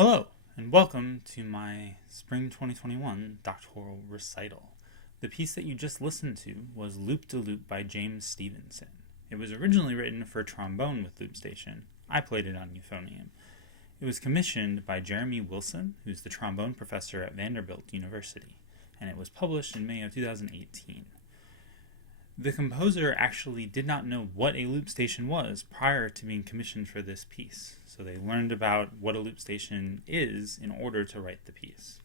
Hello, and welcome to my Spring 2021 Doctoral Recital. The piece that you just listened to was Loop de Loop by James Stevenson. It was originally written for trombone with loop station. I played it on euphonium. It was commissioned by Jeremy Wilson, who's the trombone professor at Vanderbilt University, and it was published in May of 2018. The composer actually did not know what a loop station was prior to being commissioned for this piece, so they learned about what a loop station is in order to write the piece.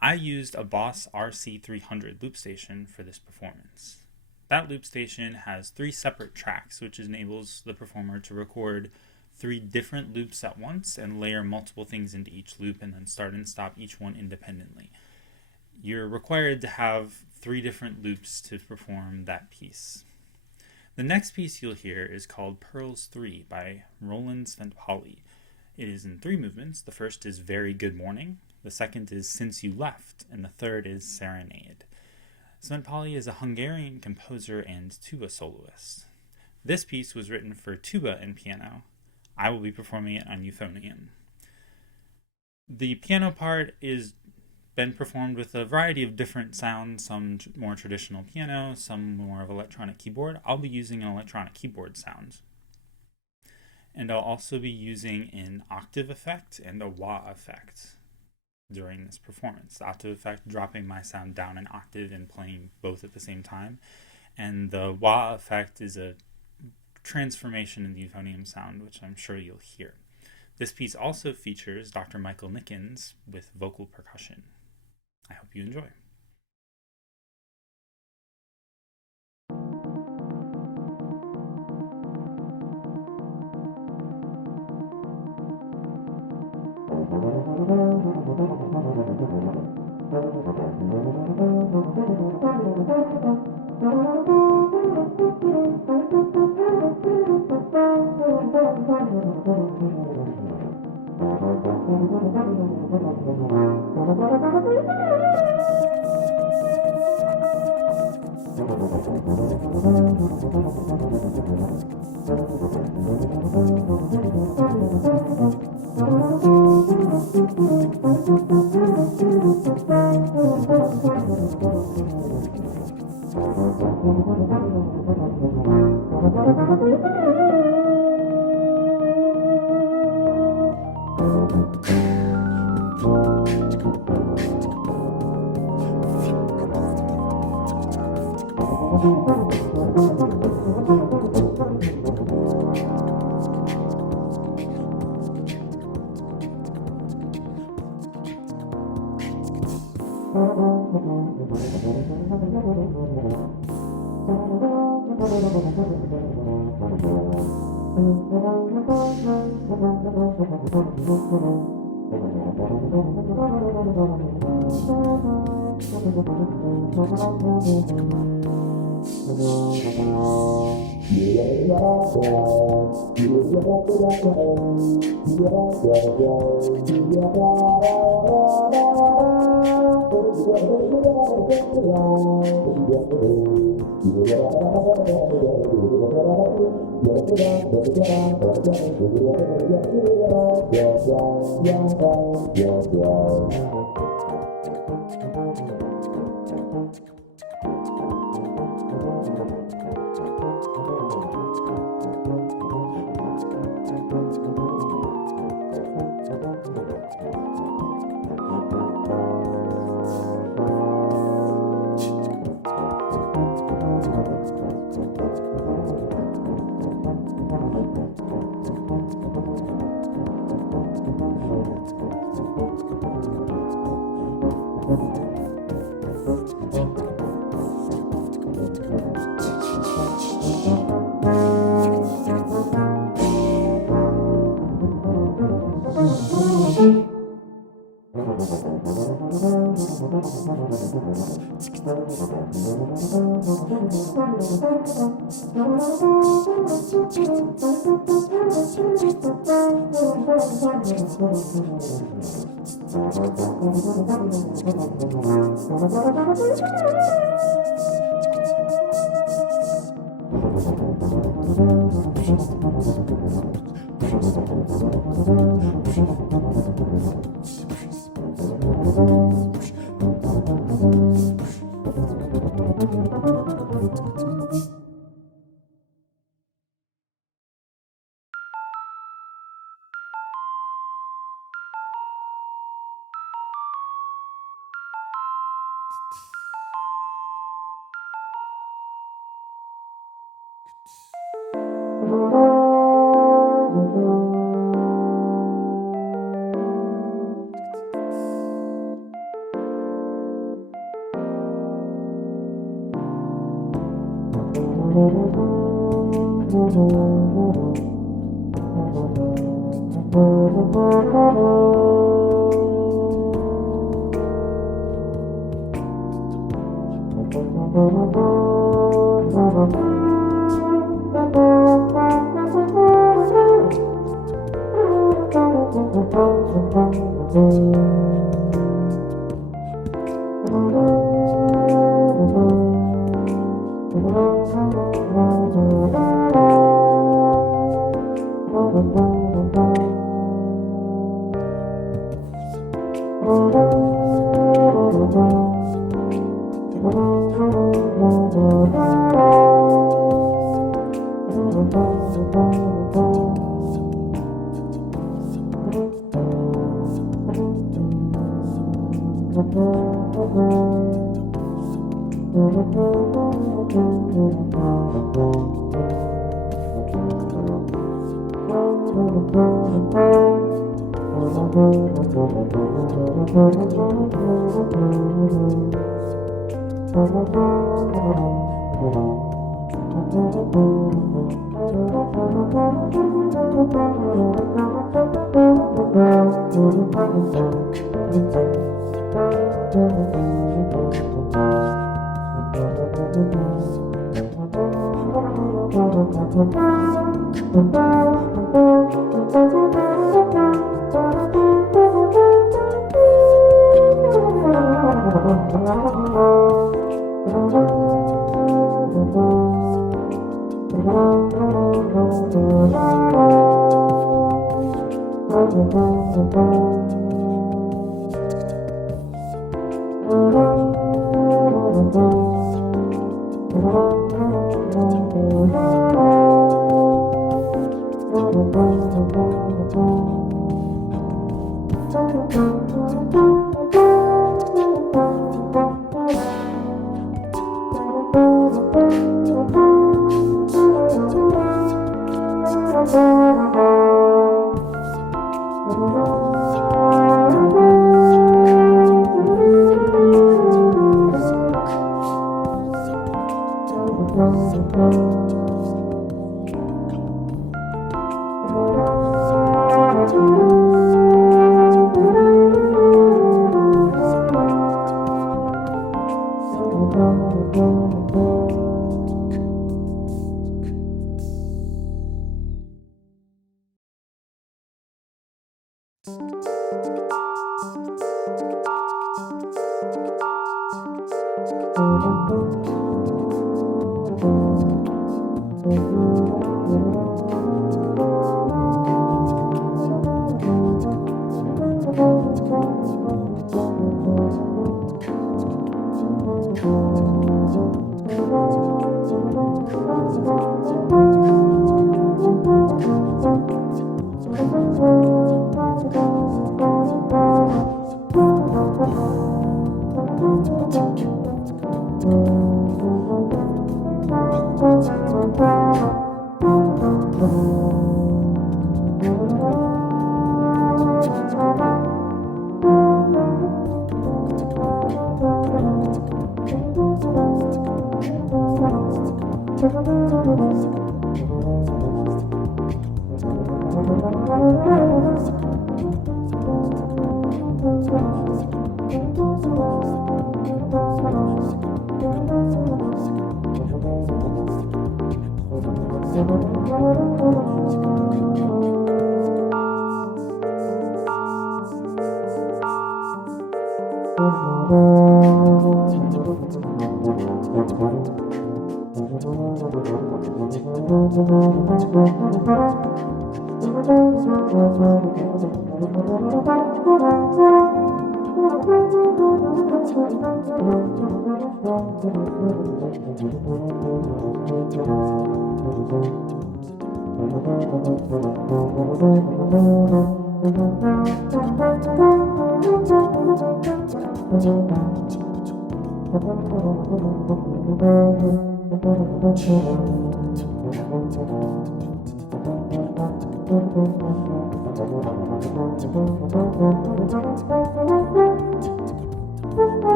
I used a Boss RC300 loop station for this performance. That loop station has 3 separate tracks, which enables the performer to record 3 different loops at once and layer multiple things into each loop and then start and stop each one independently. You're required to have 3 different loops to perform that piece. The next piece you'll hear is called Pearls 3 by Roland Svenpali. It is in 3 movements. The first is Very Good Morning, the second is Since You Left, and the third is Serenade. Svenpali is a Hungarian composer and tuba soloist. This piece was written for tuba and piano. I will be performing it on euphonium. The piano part is been performed with a variety of different sounds, some more traditional piano, some more of electronic keyboard. I'll be using an electronic keyboard sound. And I'll also be using an octave effect and a wah effect during this performance. The octave effect dropping my sound down an octave and playing both at the same time. And the wah effect is a transformation in the euphonium sound, which I'm sure you'll hear. This piece also features Dr. Michael Nickens with vocal percussion. I hope you enjoy.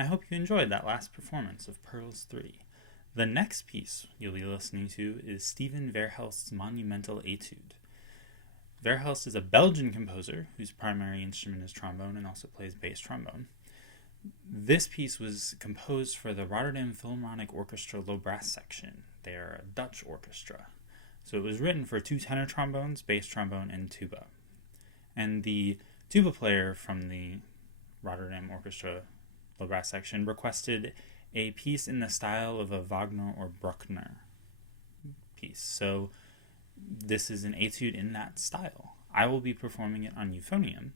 I hope you enjoyed that last performance of Pearls 3. The next piece you'll be listening to is Steven Verhel's Monumental Etude. Verhel is a Belgian composer whose primary instrument is trombone and also plays bass trombone. This piece was composed for the Rotterdam Philharmonic Orchestra low brass section. They are a Dutch orchestra. So it was written for 2 tenor trombones, bass trombone, and tuba. And the tuba player from the Rotterdam Orchestra low brass section requested a piece in the style of a Wagner or Bruckner piece. So this is an etude in that style. I will be performing it on Euphonium,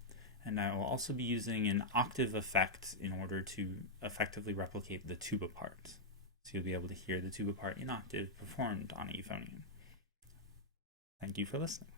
and I will also be using an octave effect in order to effectively replicate the tuba part. So you'll be able to hear the tuba part in octave performed on a Euphonium. Thank you for listening.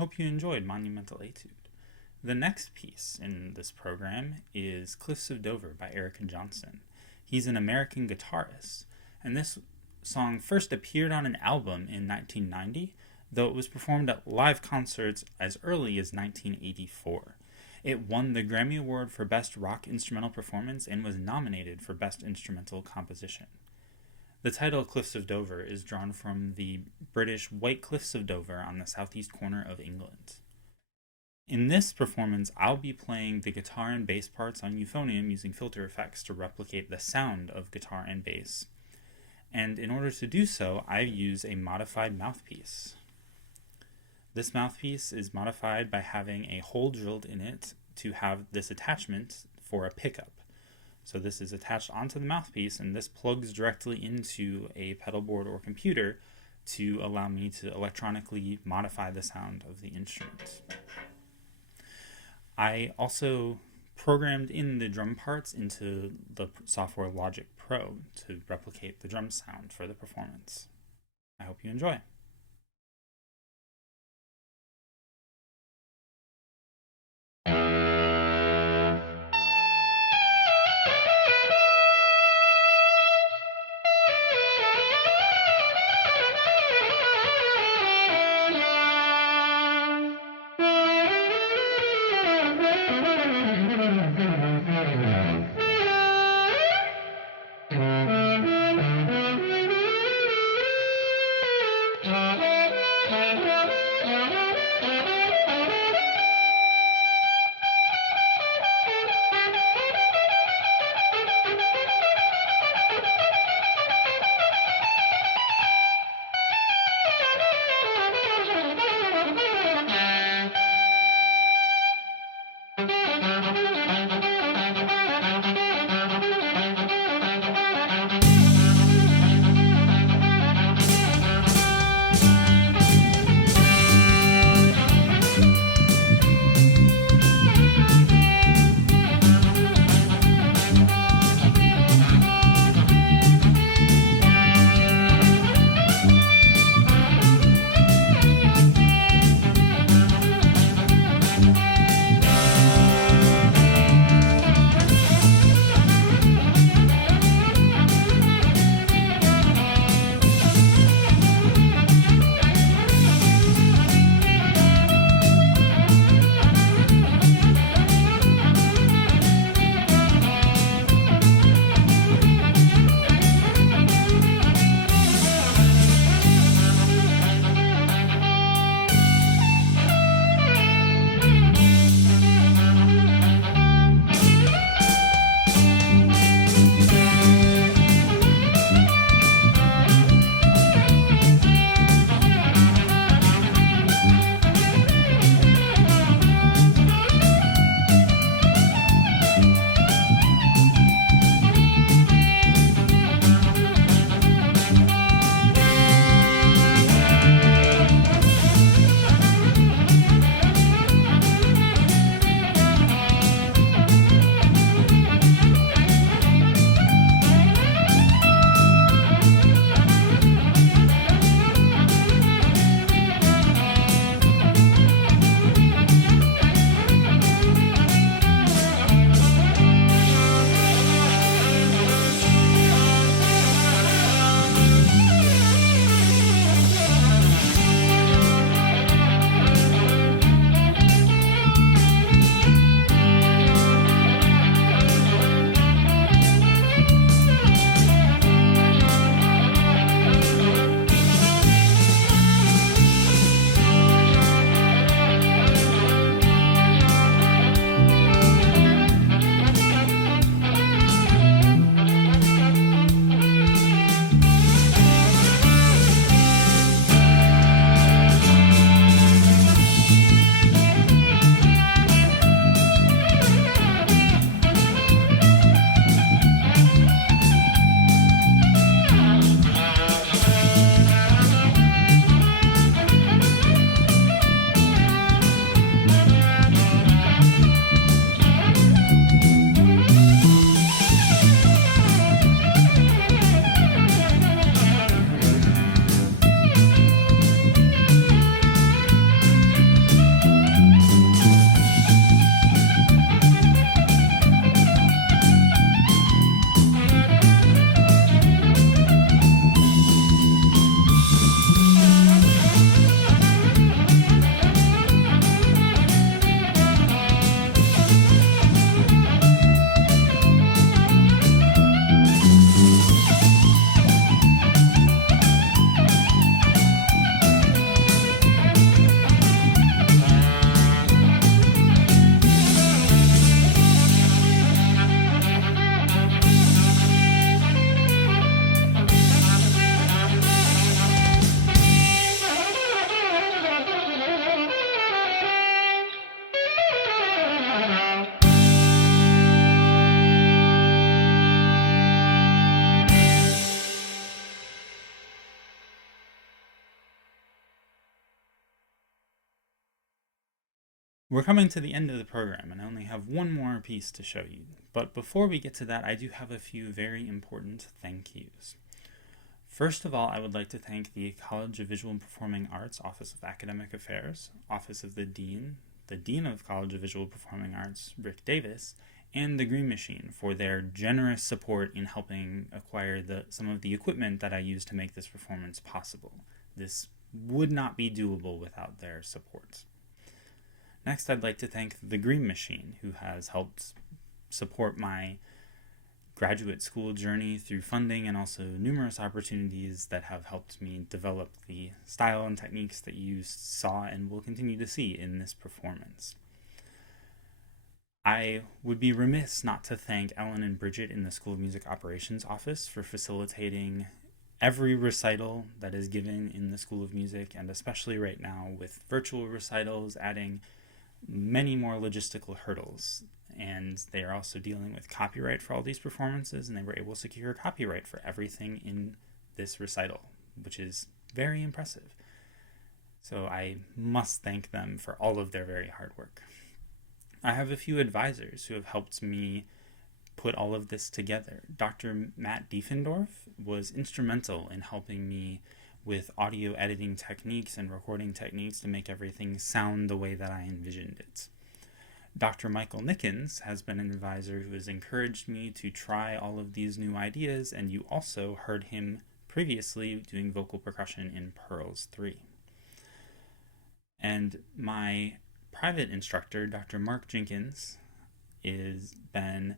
hope you enjoyed Monumental Etude. The next piece in this program is Cliffs of Dover by Erika Johnson. He's an American guitarist, and this song first appeared on an album in 1990, though it was performed at live concerts as early as 1984. It won the Grammy Award for Best Rock Instrumental Performance and was nominated for Best Instrumental Composition. The title Cliffs of Dover is drawn from the British White Cliffs of Dover on the southeast corner of England. In this performance, I'll be playing the guitar and bass parts on Euphonium using filter effects to replicate the sound of guitar and bass. And in order to do so, I use a modified mouthpiece. This mouthpiece is modified by having a hole drilled in it to have this attachment for a pickup. So this is attached onto the mouthpiece, and this plugs directly into a pedal board or computer to allow me to electronically modify the sound of the instrument. I also programmed in the drum parts into the software Logic Pro to replicate the drum sound for the performance. I hope you enjoy. We're coming to the end of the program, and I only have one more piece to show you. But before we get to that, I do have a few very important thank yous. First of all, I would like to thank the College of Visual and Performing Arts Office of Academic Affairs, Office of the Dean of College of Visual and Performing Arts, Rick Davis, and the Green Machine for their generous support in helping acquire some of the equipment that I used to make this performance possible. This would not be doable without their support. Next, I'd like to thank the Green Machine, who has helped support my graduate school journey through funding and also numerous opportunities that have helped me develop the style and techniques that you saw and will continue to see in this performance. I would be remiss not to thank Ellen and Bridget in the School of Music Operations Office for facilitating every recital that is given in the School of Music, and especially right now with virtual recitals adding many more logistical hurdles. And they are also dealing with copyright for all these performances, and they were able to secure copyright for everything in this recital, which is very impressive. So I must thank them for all of their very hard work. I have a few advisors who have helped me put all of this together. Dr. Matt Diefendorf was instrumental in helping me with audio editing techniques and recording techniques to make everything sound the way that I envisioned it. Dr. Michael Nickens has been an advisor who has encouraged me to try all of these new ideas, and you also heard him previously doing vocal percussion in Pearls 3. And my private instructor, Dr. Mark Jenkins, has been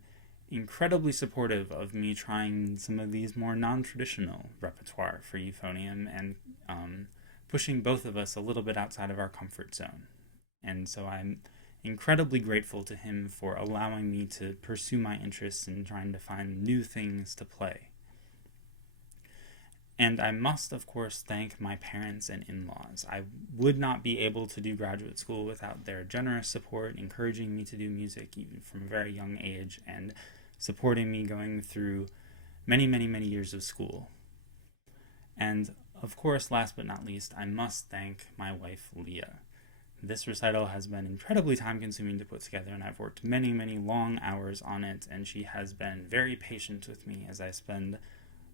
incredibly supportive of me trying some of these more non-traditional repertoire for euphonium and pushing both of us a little bit outside of our comfort zone. And so I'm incredibly grateful to him for allowing me to pursue my interests in trying to find new things to play. And I must, of course, thank my parents and in-laws. I would not be able to do graduate school without their generous support, encouraging me to do music even from a very young age, and supporting me going through many, many, many years of school. And, of course, last but not least, I must thank my wife, Leah. This recital has been incredibly time-consuming to put together, and I've worked many, many long hours on it, and she has been very patient with me as I spend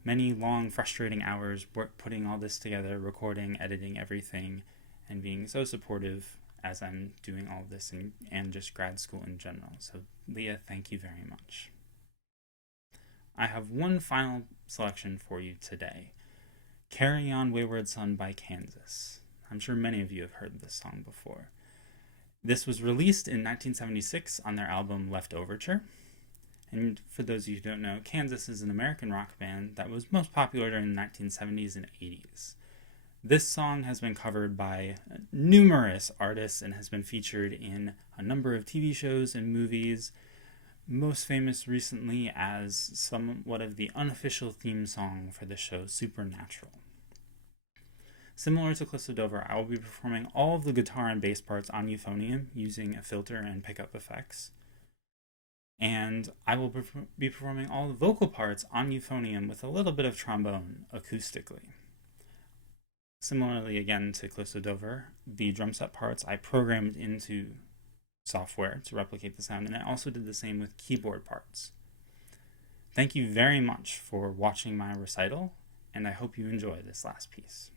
many long, frustrating hours putting all this together, recording, editing everything, and being so supportive as I'm doing all this and just grad school in general. So, Leah, thank you very much. I have one final selection for you today. Carry On Wayward Sun by Kansas. I'm sure many of you have heard this song before. This was released in 1976 on their album Leftoverture. And for those of you who don't know, Kansas is an American rock band that was most popular during the 1970s and 80s. This song has been covered by numerous artists and has been featured in a number of TV shows and movies, most famous recently as somewhat of the unofficial theme song for the show Supernatural. Similar to Cliffs of Dover, I will be performing all of the guitar and bass parts on euphonium using a filter and pickup effects. And I will be performing all the vocal parts on euphonium with a little bit of trombone acoustically. Similarly, again, to Cliffs of Dover, the drum set parts I programmed into software to replicate the sound, and I also did the same with keyboard parts. Thank you very much for watching my recital, and I hope you enjoy this last piece.